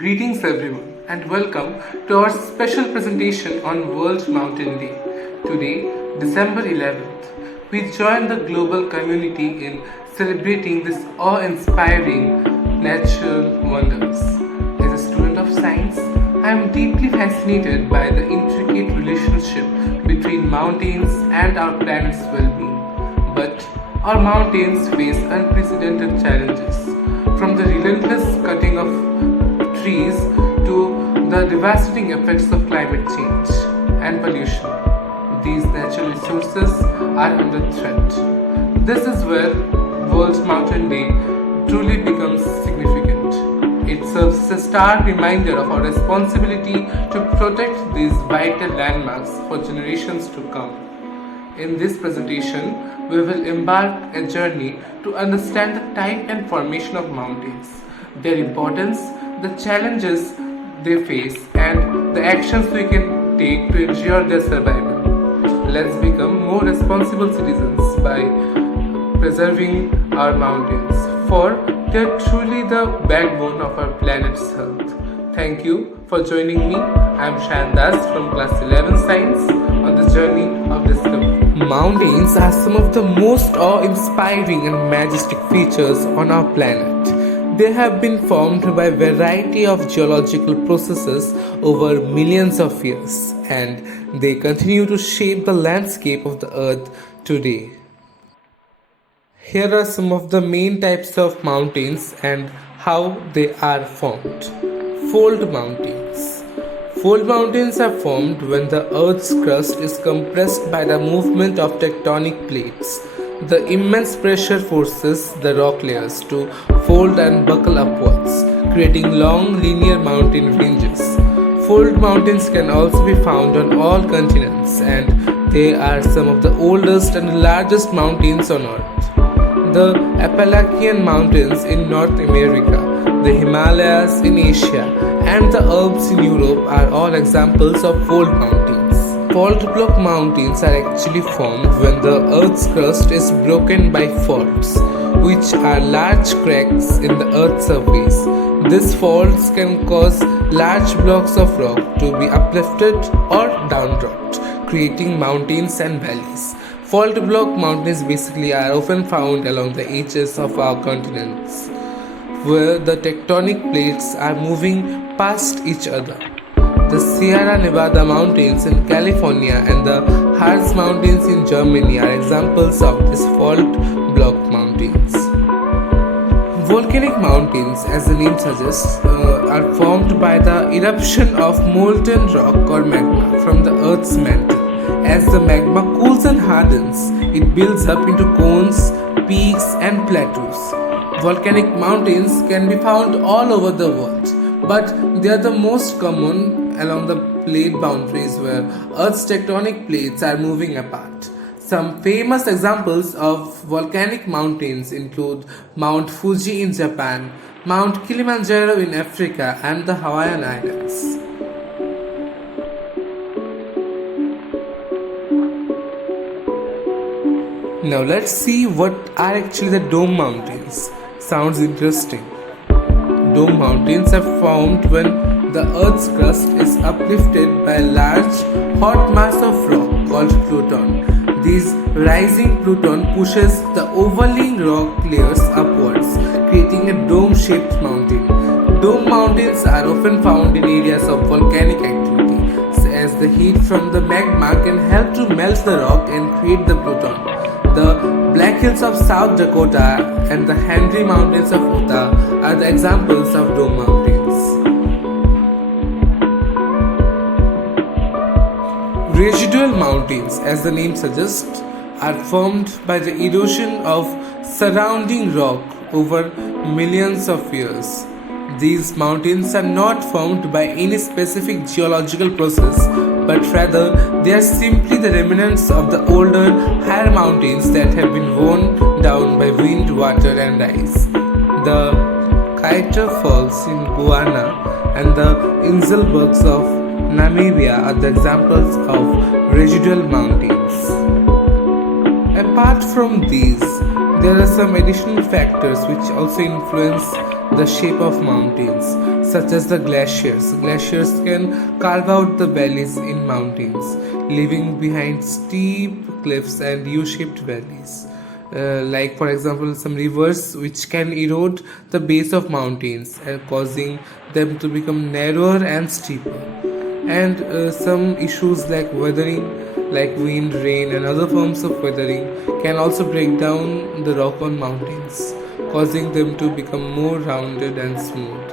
Greetings everyone and welcome to our special presentation on World Mountain Day. Today, December 11th, we join the global community in celebrating this awe-inspiring natural wonders. As a student of science, I am deeply fascinated by the intricate relationship between mountains and our planet's well-being. But our mountains face unprecedented challenges, from the relentless cutting of trees to the devastating effects of climate change and pollution. These natural resources are under threat. This is where World Mountain Day truly becomes significant. It serves as a stark reminder of our responsibility to protect these vital landmarks for generations to come. In this presentation, we will embark a journey to understand the type and formation of mountains, their importance, the challenges they face, and the actions we can take to ensure their survival. Let's become more responsible citizens by preserving our mountains, for they are truly the backbone of our planet's health. Thank you for joining me. I am Shandas from class 11 Science on this journey of discovery. Mountains are some of the most awe-inspiring and majestic features on our planet. They have been formed by a variety of geological processes over millions of years, and they continue to shape the landscape of the earth today. Here are some of the main types of mountains and how they are formed. Fold mountains. Fold mountains are formed when the Earth's crust is compressed by the movement of tectonic plates. The immense pressure forces the rock layers to fold and buckle upwards, creating long linear mountain ranges. Fold mountains can also be found on all continents, and they are some of the oldest and largest mountains on Earth. The Appalachian Mountains in North America, the Himalayas in Asia, and the Alps in Europe are all examples of fold mountains. Fault block mountains are actually formed when the Earth's crust is broken by faults, which are large cracks in the Earth's surface. These faults can cause large blocks of rock to be uplifted or downdropped, creating mountains and valleys. Fault block mountains basically are often found along the edges of our continents, where the tectonic plates are moving past each other. The Sierra Nevada mountains in California and the Harz mountains in Germany are examples of these fault block mountains. Volcanic mountains, as the name suggests, are formed by the eruption of molten rock or magma from the Earth's mantle. As the magma cools and hardens, it builds up into cones, peaks, and plateaus. Volcanic mountains can be found all over the world, but they are the most common along the plate boundaries where Earth's tectonic plates are moving apart. Some famous examples of volcanic mountains include Mount Fuji in Japan, Mount Kilimanjaro in Africa, and the Hawaiian Islands. Now let's see what are actually the dome mountains. Sounds interesting. Dome mountains are formed when the Earth's crust is uplifted by a large hot mass of rock called pluton. This rising pluton pushes the overlying rock layers upwards, creating a dome-shaped mountain. Dome mountains are often found in areas of volcanic activity, as the heat from the magma can help to melt the rock and create the pluton. The Black Hills of South Dakota and the Henry Mountains of Utah are the examples of dome mountains. Residual mountains, as the name suggests, are formed by the erosion of surrounding rock over millions of years. These mountains are not formed by any specific geological process, but rather they are simply the remnants of the older, higher mountains that have been worn down by wind, water, and ice. The Kaitor Falls in Guyana and the Inselbergs of Namibia are the examples of residual mountains. Apart from these, there are some additional factors which also influence the shape of mountains, such as the glaciers. Glaciers can carve out the valleys in mountains, leaving behind steep cliffs and U shaped valleys. Like, for example, some rivers which can erode the base of mountains, causing them to become narrower and steeper. And some issues like weathering, like wind, rain, and other forms of weathering, can also break down the rock on mountains, causing them to become more rounded and smooth.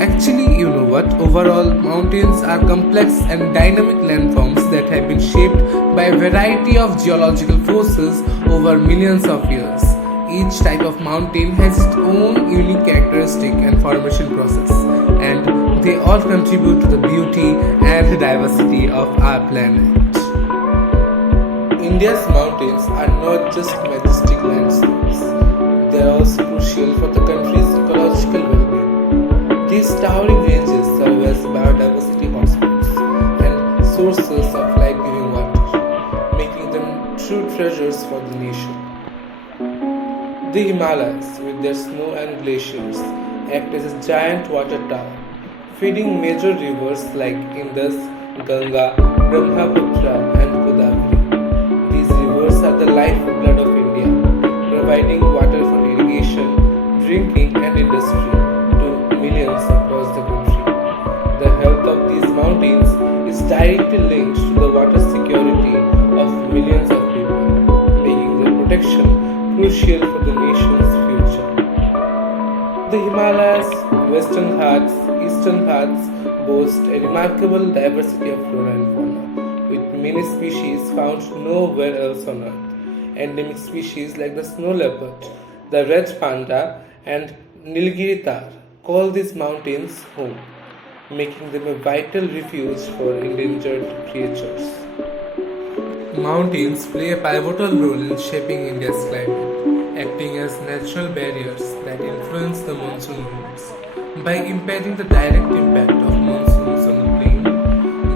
Actually, you know what? Overall, mountains are complex and dynamic landforms that have been shaped by a variety of geological forces over millions of years. Each type of mountain has its own unique characteristic and formation process, and they all contribute to the beauty and diversity of our planet. India's mountains are not just majestic landscapes, they are also crucial for the country's ecological well-being. These towering ranges serve as biodiversity hotspots and sources of life-giving water, making them true treasures for the nation. The Himalayas, with their snow and glaciers, act as a giant water tower, feeding major rivers like Indus, Ganga, Brahmaputra, and Godavari. These rivers are the lifeblood of India, providing water for irrigation, drinking, and industry to millions across the country. The health of these mountains is directly linked to the water security of millions of people, making their protection crucial for the nation's future. The Himalayas, Western Ghats, Eastern Ghats boast a remarkable diversity of flora and fauna, with many species found nowhere else on Earth. Endemic species like the snow leopard, the red panda, and Nilgiri tar call these mountains home, making them a vital refuge for endangered creatures. Mountains play a pivotal role in shaping India's climate, acting as natural barriers that influence the monsoon winds. By impeding the direct impact of monsoons on the plain,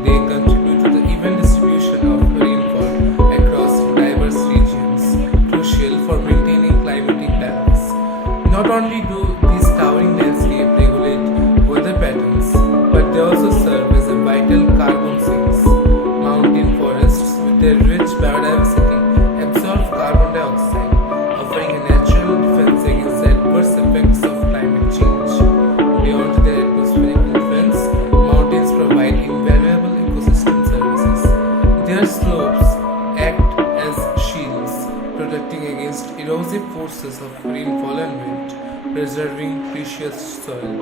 they contribute to the even distribution of rainfall across diverse regions, crucial for maintaining climatic balance. Not only do these towering landscapes regulate weather patterns, but they also serve as a vital carbon sinks. Mountain forests, with their rich biodiversity, absorb carbon dioxide, offering a natural defense against the adverse effects of climate change. Beyond their atmospheric influence, mountains provide invaluable ecosystem services. Their slopes act as shields, protecting against erosive forces of rainfall and wind, preserving precious soil.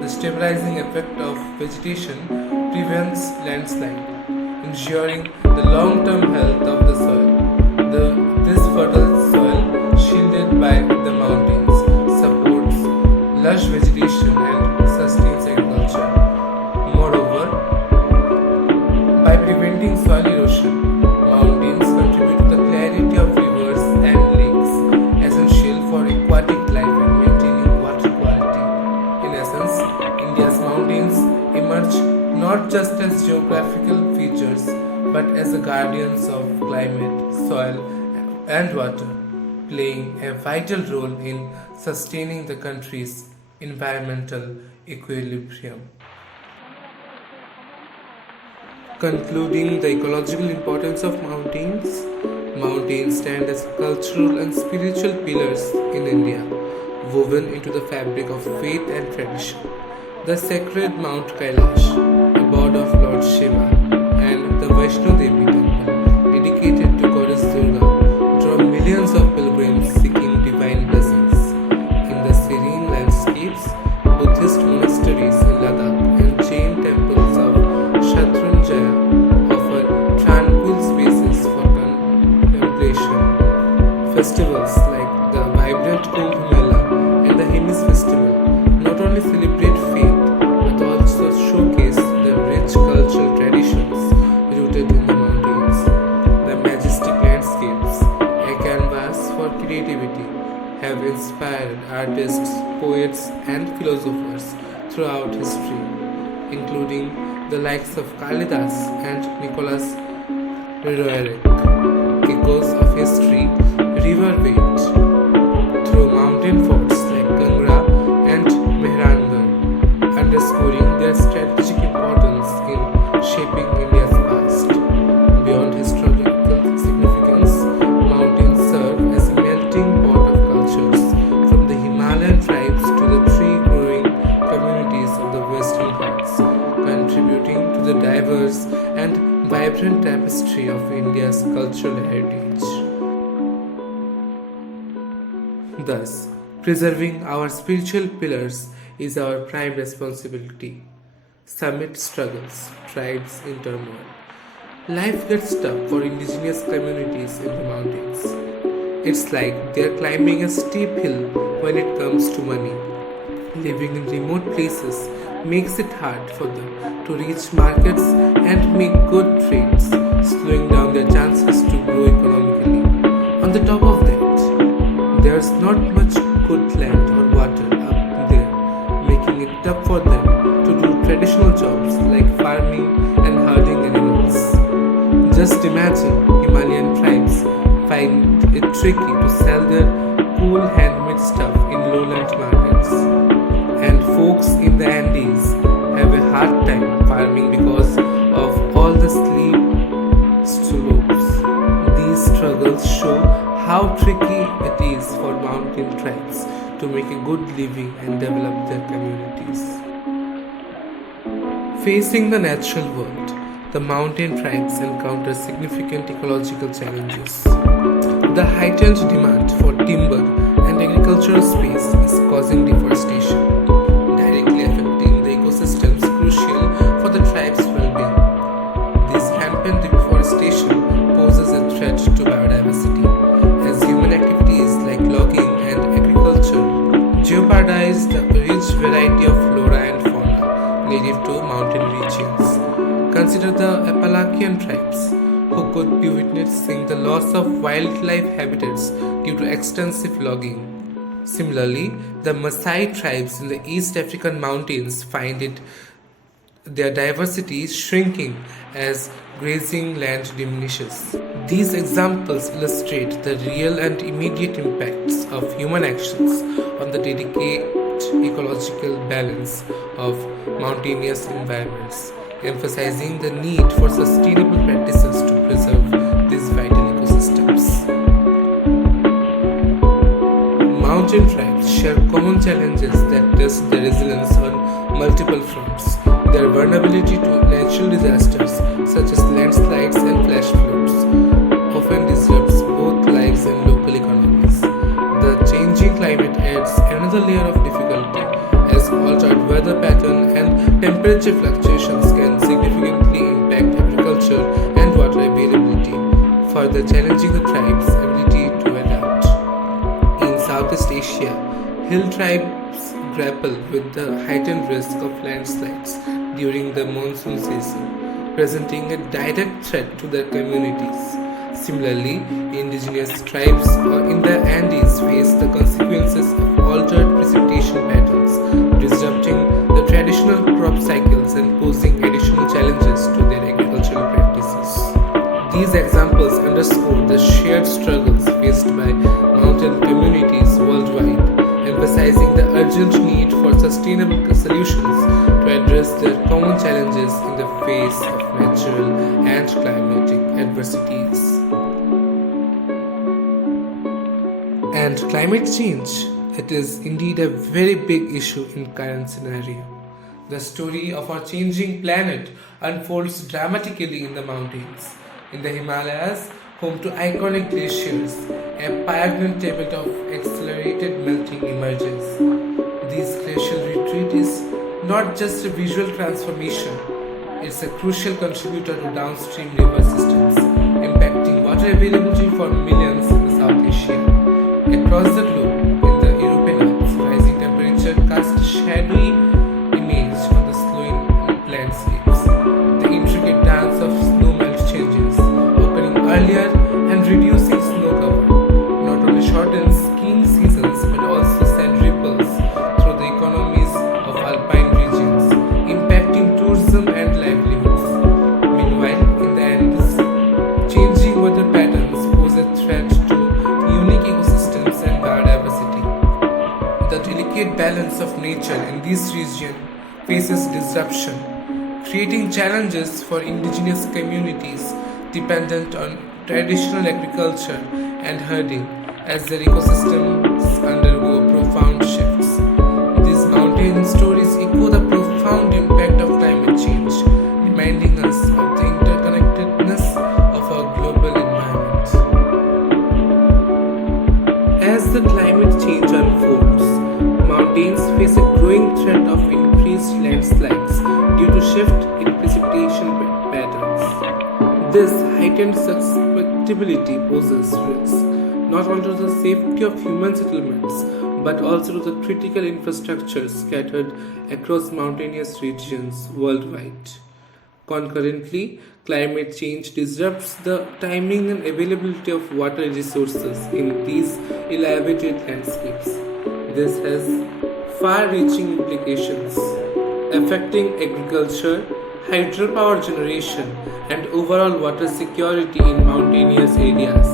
The stabilizing effect of vegetation prevents landslide, ensuring the long-term health of the soil. This fertile soil, shielded by the mountains, supports lush vegetation and sustains agriculture. Moreover, by preventing soil erosion, mountains contribute to the clarity of rivers and lakes, essential for aquatic life and maintaining water quality. In essence, India's mountains emerge not just as geographical features but as the guardians of climate, soil, and water, playing a vital role in sustaining the country's environmental equilibrium. Concluding the ecological importance of mountains, mountains stand as cultural and spiritual pillars in India, woven into the fabric of faith and tradition. The sacred Mount Kailash, abode of Lord Shiva, and the Vaishno Devi temple, dedicated to goddess Durga, draw millions of pilgrims seeking divine blessings. In the serene landscapes, Buddhist monasteries in Ladakh and Jain temples of Shatrunjaya offer tranquil spaces for contemplation. Festivals like the vibrant Kumbh Mela and the Hemis festival not only celebrate faith but also showcase the rich cultural traditions rooted in the mountains. The majestic landscapes, a canvas for creativity, have inspired artists, poets, and philosophers throughout history, including the likes of Kalidas and Nicholas Roerich. Echoes of history reverberate through mountain forts like Gangra vibrant tapestry of India's cultural heritage. Thus, preserving our spiritual pillars is our prime responsibility. Summit struggles, tribes in turmoil. Life gets tough for indigenous communities in the mountains. It's like they're climbing a steep hill when it comes to money. Living in remote places makes it hard for them to reach markets and make good trades, slowing down their chances to grow economically. On the top of that, there's not much good land or water up there, making it tough for them to do traditional jobs like farming and herding animals. Just imagine Himalayan tribes find it tricky to sell their cool handmade stuff in lowland markets. And folks in the Andes have a hard time farming because of all the steep slopes. These struggles show how tricky it is for mountain tribes to make a good living and develop their communities. Facing the natural world, the mountain tribes encounter significant ecological challenges. The heightened demand for timber and agricultural space is causing deforestation, directly affecting the ecosystems crucial for the tribe's well-being. This rampant deforestation poses a threat to biodiversity, as human activities like logging and agriculture jeopardize the rich variety of flora and fauna native to mountain regions. Consider the Appalachian tribes, who could be witnessing the loss of wildlife habitats due to extensive logging. Similarly, the Maasai tribes in the East African mountains find their diversity is shrinking as grazing land diminishes. These examples illustrate the real and immediate impacts of human actions on the delicate ecological balance of mountainous environments, emphasizing the need for sustainable practices to preserve these vital ecosystems. Mountain tribes share common challenges that test their resilience on multiple fronts. Their vulnerability to natural disasters such as landslides and flash floods often disrupts both lives and local economies. The changing climate adds another layer of difficulty, as altered weather pattern and temperature fluctuations can significantly impact agriculture and water availability, further challenging the tribe's ability to adapt. In Southeast Asia, hill tribes grapple with the heightened risk of landslides during the monsoon season, presenting a direct threat to their communities. Similarly, indigenous tribes in the Andes face the consequences of altered precipitation patterns, disrupting the traditional crop cycles and posing additional challenges to their agricultural practices. These examples underscore the shared struggles faced by mountain communities worldwide, emphasizing the urgent need for sustainable solutions to address their common challenges in the face of natural and climatic adversities. And climate change, it is indeed a very big issue in current scenario. The story of our changing planet unfolds dramatically in the mountains. In the Himalayas, home to iconic glaciers, a pioneering tablet of accelerated melting emerges. This glacial retreat is not just a visual transformation, it's a crucial contributor to downstream river systems, impacting water availability for millions in South Asia. Across the globe, in the European Alps, rising temperature casts a shadowy image on the slowing landscapes. The intricate dance of snow melt changes, occurring earlier and reducing snow cover, not only shortens skiing seasons but also send ripples through the economies of alpine regions, impacting tourism and livelihoods. Meanwhile, in the Andes, changing weather patterns pose a threat to unique ecosystems and biodiversity. The delicate balance of nature in this region faces disruption, creating challenges for indigenous communities dependent on traditional agriculture and herding as their ecosystems undergo profound shifts. These mountain stories echo the profound impact of climate change, reminding us of the interconnected climate change unfolds, mountains face a growing threat of increased landslides due to shift in precipitation patterns. This heightened susceptibility poses risks not only to the safety of human settlements but also to the critical infrastructure scattered across mountainous regions worldwide. Concurrently, climate change disrupts the timing and availability of water resources in these elevated landscapes. This has far reaching implications affecting agriculture, hydropower generation, and overall water security in mountainous areas.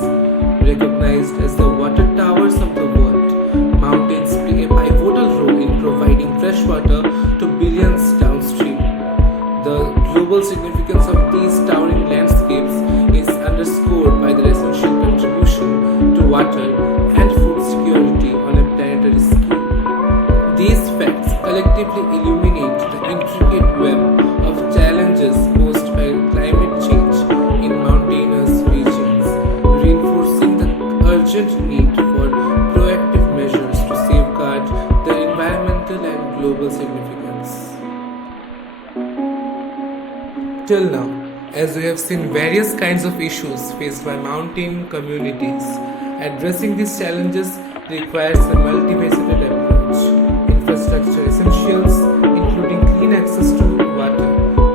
Recognized as the water towers of the world, mountains play a pivotal role in providing fresh water to billions downstream. The global significance of these towering landscapes is underscored by their essential contribution to water and food security on a planetary scale. These facts collectively illuminate the intricate web of challenges posed by climate change in mountainous regions, reinforcing the urgent need for proactive measures to safeguard their environmental and global significance. Till now, as we have seen various kinds of issues faced by mountain communities, addressing these challenges requires a multifaceted approach. Infrastructure essentials, including clean access to water,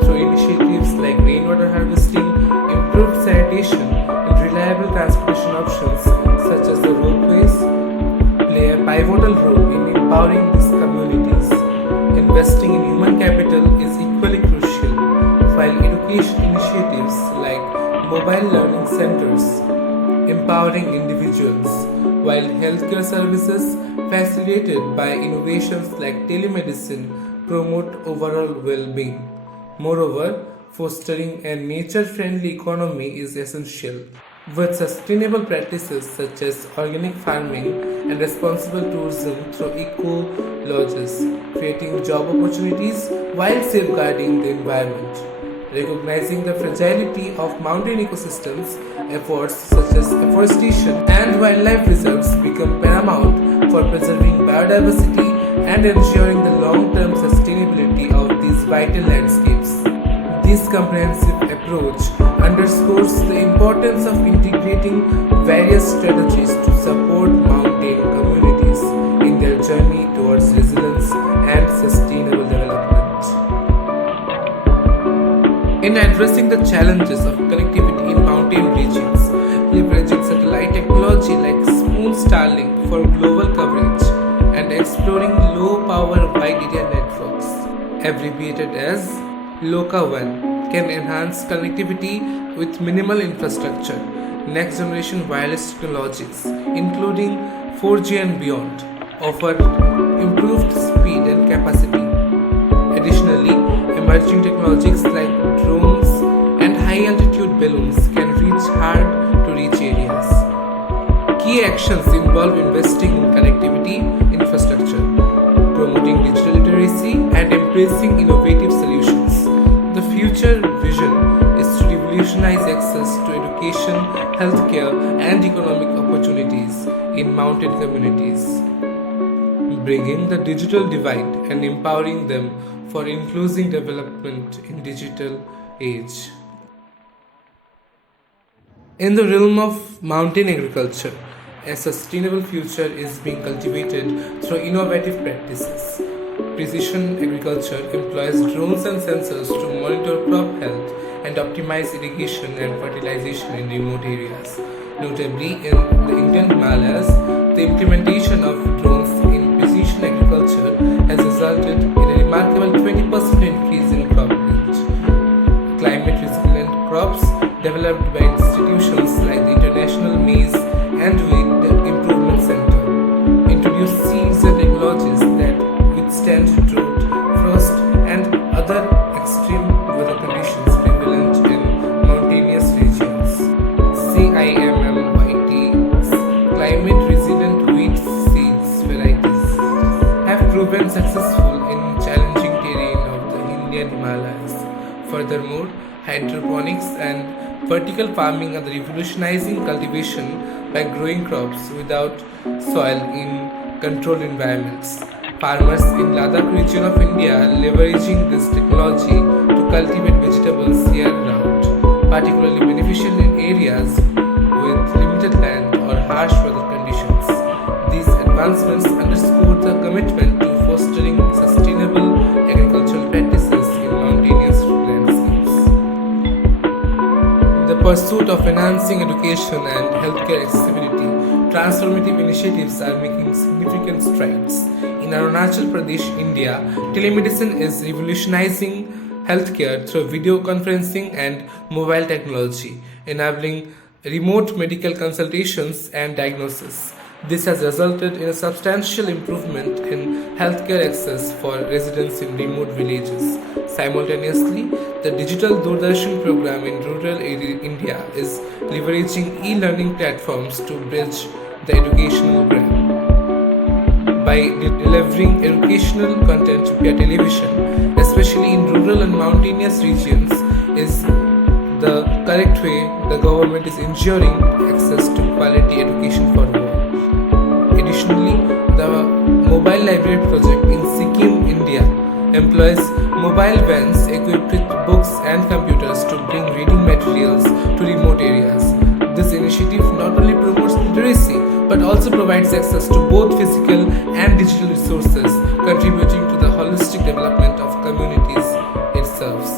through initiatives like rainwater harvesting, improved sanitation, and reliable transportation options such as the roadways, play a pivotal role in empowering these communities. Investing in human capital is equally crucial, while education initiatives like mobile learning centers empowering individuals, while healthcare services facilitated by innovations like telemedicine promote overall well-being. Moreover, fostering a nature-friendly economy is essential, with sustainable practices such as organic farming and responsible tourism through eco-lodges, creating job opportunities while safeguarding the environment. Recognizing the fragility of mountain ecosystems, efforts such as afforestation and wildlife reserves become paramount for preserving biodiversity and ensuring the long-term sustainability of these vital landscapes. This comprehensive approach underscores the importance of integrating various strategies to support mountain communities in their journey towards resilience and sustainable development. In addressing the challenges of connectivity in mountain regions, leveraging satellite technology like Spoon Starlink for global coverage and exploring low-power wide area networks, abbreviated as LoCa-1, can enhance connectivity with minimal infrastructure. Next-generation wireless technologies, including 4G and beyond, offer improved speed and capacity. Additionally, emerging technologies like drones and high-altitude balloons can reach hard-to-reach areas. Key actions involve investing in connectivity infrastructure, promoting digital literacy, and embracing innovative solutions. The future vision is to revolutionize access to education, healthcare, and economic opportunities in mountain communities, bringing the digital divide and empowering them for inclusive development in digital age. In the realm of mountain agriculture, a sustainable future is being cultivated through innovative practices. Precision agriculture employs drones and sensors to monitor crop health and optimize irrigation and fertilization in remote areas. Notably, in the Indian Himalayas, the implementation of drones in precision agriculture has resulted in a remarkable 20% increase in crop yield. Climate resilient crops developed by institutions like the International Maize and Wheat Improvement Center introduce seeds and technologies that withstand drought, frost, and other extreme weather conditions prevalent in mountainous regions. CIMMYT's climate resilient wheat seeds varieties have proven successful in challenging terrain of the Indian Himalayas. Furthermore, hydroponics and vertical farming and revolutionizing cultivation by growing crops without soil in controlled environments. Farmers in Ladakh region of India are leveraging this technology to cultivate vegetables year-round, particularly beneficial in areas with limited land or harsh weather conditions. These advancements underscore the commitment to fostering sustainable agricultural practices in mountainous landscapes. In the pursuit of enhancing education and healthcare accessibility, transformative initiatives are making significant strides. In Arunachal Pradesh, India, telemedicine is revolutionizing healthcare through video conferencing and mobile technology, enabling remote medical consultations and diagnosis. This has resulted in a substantial improvement in healthcare access for residents in remote villages. Simultaneously, the digital Doordarshan program in rural India is leveraging e-learning platforms to bridge the educational gap. By delivering educational content via television, especially in rural and mountainous regions, is the correct way the government is ensuring access to quality education for all. Additionally, the mobile library project in Sikkim, India employs mobile vans equipped with books and computers to bring reading materials to remote areas. This initiative not only promotes literacy but also provides access to both physical and digital resources, contributing to the holistic development of communities it serves.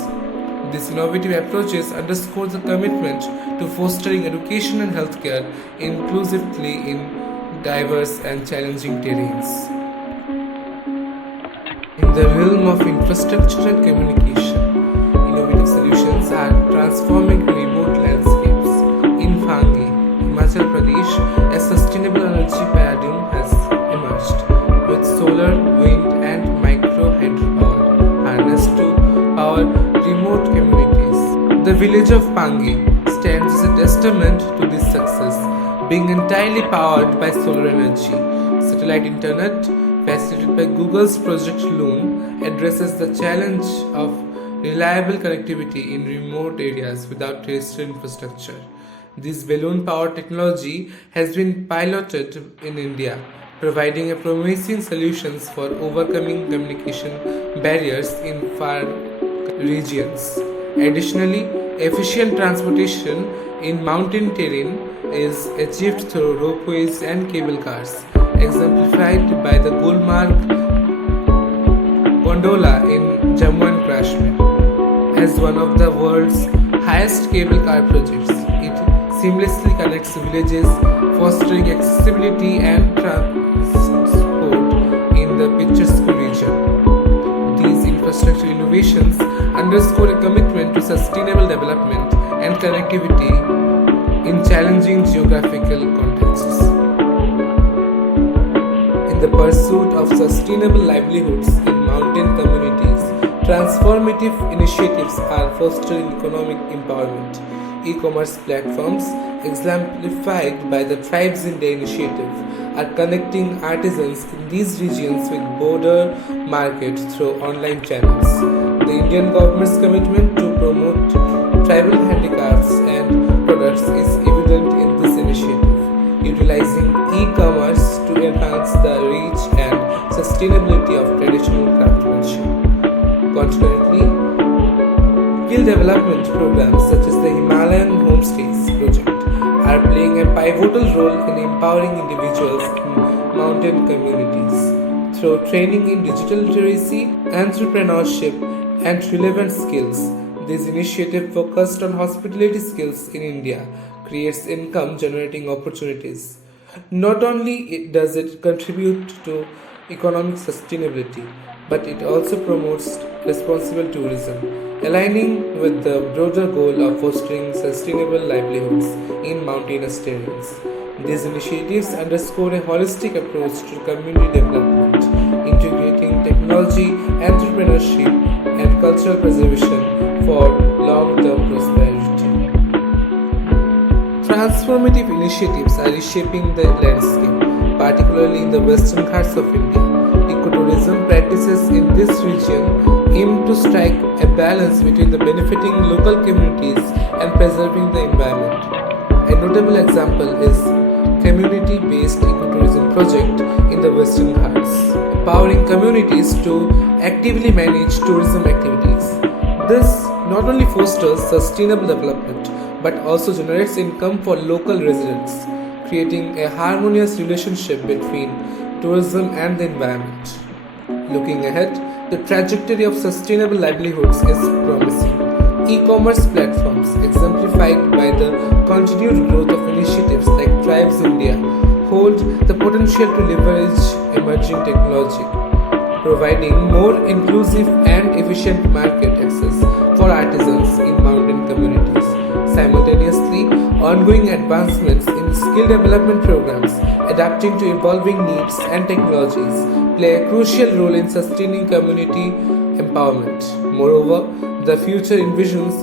These innovative approaches underscore the commitment to fostering education and healthcare inclusively in diverse and challenging terrains. In the realm of infrastructure and communication, innovative solutions are transforming remote landscapes. In Phangi, Himachal Pradesh, a sustainable energy paradigm has emerged, with solar, wind, and micro hydropower harnessed to power remote communities. The village of Phangi stands as a testament to this success, being entirely powered by solar energy. Satellite internet, facilitated by Google's Project Loon, addresses the challenge of reliable connectivity in remote areas without terrestrial infrastructure. This balloon power technology has been piloted in India, providing a promising solutions for overcoming communication barriers in far regions. Additionally, efficient transportation in mountain terrain is achieved through ropeways and cable cars, exemplified by the Gulmarg gondola in Jammu and Kashmir. As one of the world's highest cable car projects, it seamlessly connects villages, fostering accessibility and transport in the picturesque region. These infrastructure innovations underscore a commitment to sustainable development and connectivity in challenging geographical contexts. In the pursuit of sustainable livelihoods in mountain communities, transformative initiatives are fostering economic empowerment. E-commerce platforms, exemplified by the Tribes India initiative, are connecting artisans in these regions with broader markets through online channels. The Indian government's commitment to promote tribal handicrafts and products is evident in this initiative, utilizing e-commerce to enhance the reach and sustainability of traditional craftsmanship. Concurrently, skill development programs such as the Himalayan Homestays project are playing a pivotal role in empowering individuals in mountain communities. Through training in digital literacy, entrepreneurship, and relevant skills, this initiative focused on hospitality skills in India creates income generating opportunities. Not only does it contribute to economic sustainability, but it also promotes responsible tourism, aligning with the broader goal of fostering sustainable livelihoods in mountainous terrains. These initiatives underscore a holistic approach to community development, integrating technology, entrepreneurship, and cultural preservation for long-term prosperity. Transformative initiatives are reshaping the landscape, particularly in the western Ghats of India. Ecotourism practices in this region aim to strike a balance between the benefiting local communities and preserving the environment. A notable example is community-based ecotourism project in the Western Ghats, empowering communities to actively manage tourism activities. This not only fosters sustainable development but also generates income for local residents, creating a harmonious relationship between tourism and the environment. Looking ahead, the trajectory of sustainable livelihoods is promising. E-commerce platforms, exemplified by the continued growth of initiatives like Tribes India, hold the potential to leverage emerging technology, providing more inclusive and efficient market access for artisans in mountain communities. Simultaneously, ongoing advancements in skill development programs adapting to evolving needs and technologies play a crucial role in sustaining community empowerment. Moreover, the future envisions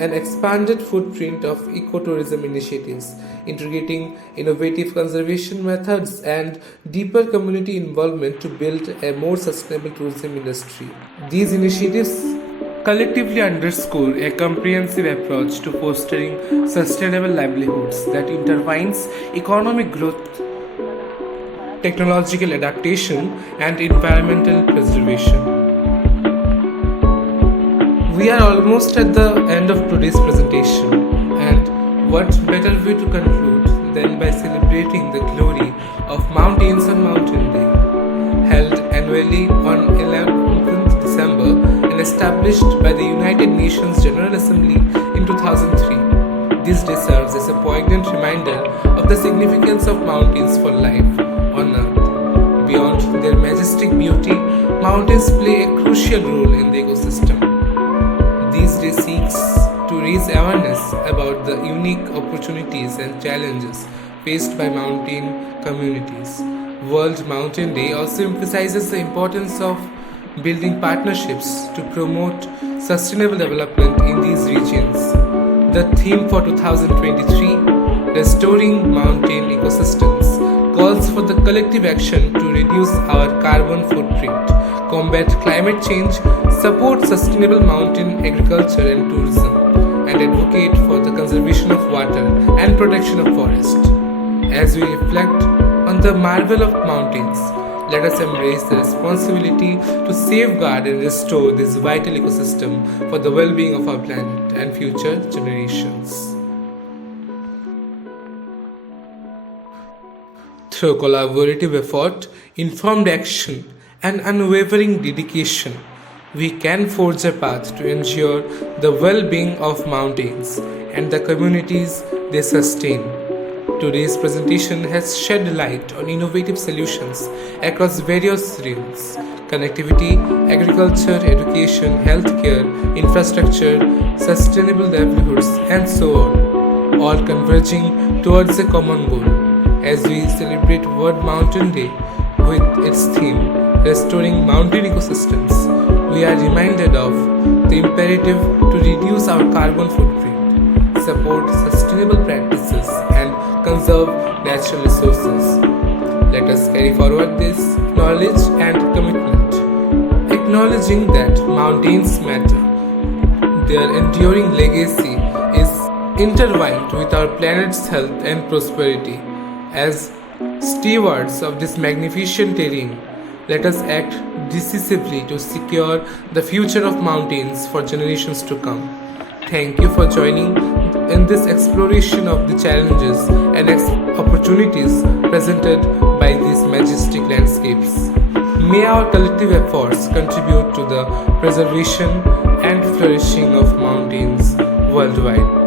an expanded footprint of ecotourism initiatives, integrating innovative conservation methods and deeper community involvement to build a more sustainable tourism industry. These initiatives collectively underscore a comprehensive approach to fostering sustainable livelihoods that intertwines economic growth, technological adaptation, and environmental preservation. We are almost at the end of today's presentation, and what better way to conclude than by celebrating the glory of Mountains on Mountain Day, held annually on 11th December and established by the United Nations General Assembly in 2003. This day serves as a poignant reminder of the significance of mountains for life on Earth. Beyond their majestic beauty, mountains play a crucial role in the ecosystem. These days seeks to raise awareness about the unique opportunities and challenges faced by mountain communities. World Mountain Day also emphasizes the importance of building partnerships to promote sustainable development in these regions. The theme for 2023, Restoring Mountain Ecosystems, calls for the collective action to reduce our carbon footprint, combat climate change, support sustainable mountain agriculture and tourism, and advocate for the conservation of water and protection of forest. As we reflect on the marvel of mountains, let us embrace the responsibility to safeguard and restore this vital ecosystem for the well-being of our planet and future generations. Through collaborative effort, informed action, and unwavering dedication, we can forge a path to ensure the well-being of mountains and the communities they sustain. Today's presentation has shed light on innovative solutions across various realms: connectivity, agriculture, education, healthcare, infrastructure, sustainable livelihoods, and so on, all converging towards a common goal. As we celebrate World Mountain Day with its theme, Restoring Mountain Ecosystems, we are reminded of the imperative to reduce our carbon footprint, support sustainable practices, and conserve natural resources. Let us carry forward this knowledge and commitment, acknowledging that mountains matter. Their enduring legacy is intertwined with our planet's health and prosperity. As stewards of this magnificent terrain, let us act decisively to secure the future of mountains for generations to come. Thank you for joining in this exploration of the challenges and opportunities presented by these majestic landscapes. May our collective efforts contribute to the preservation and flourishing of mountains worldwide.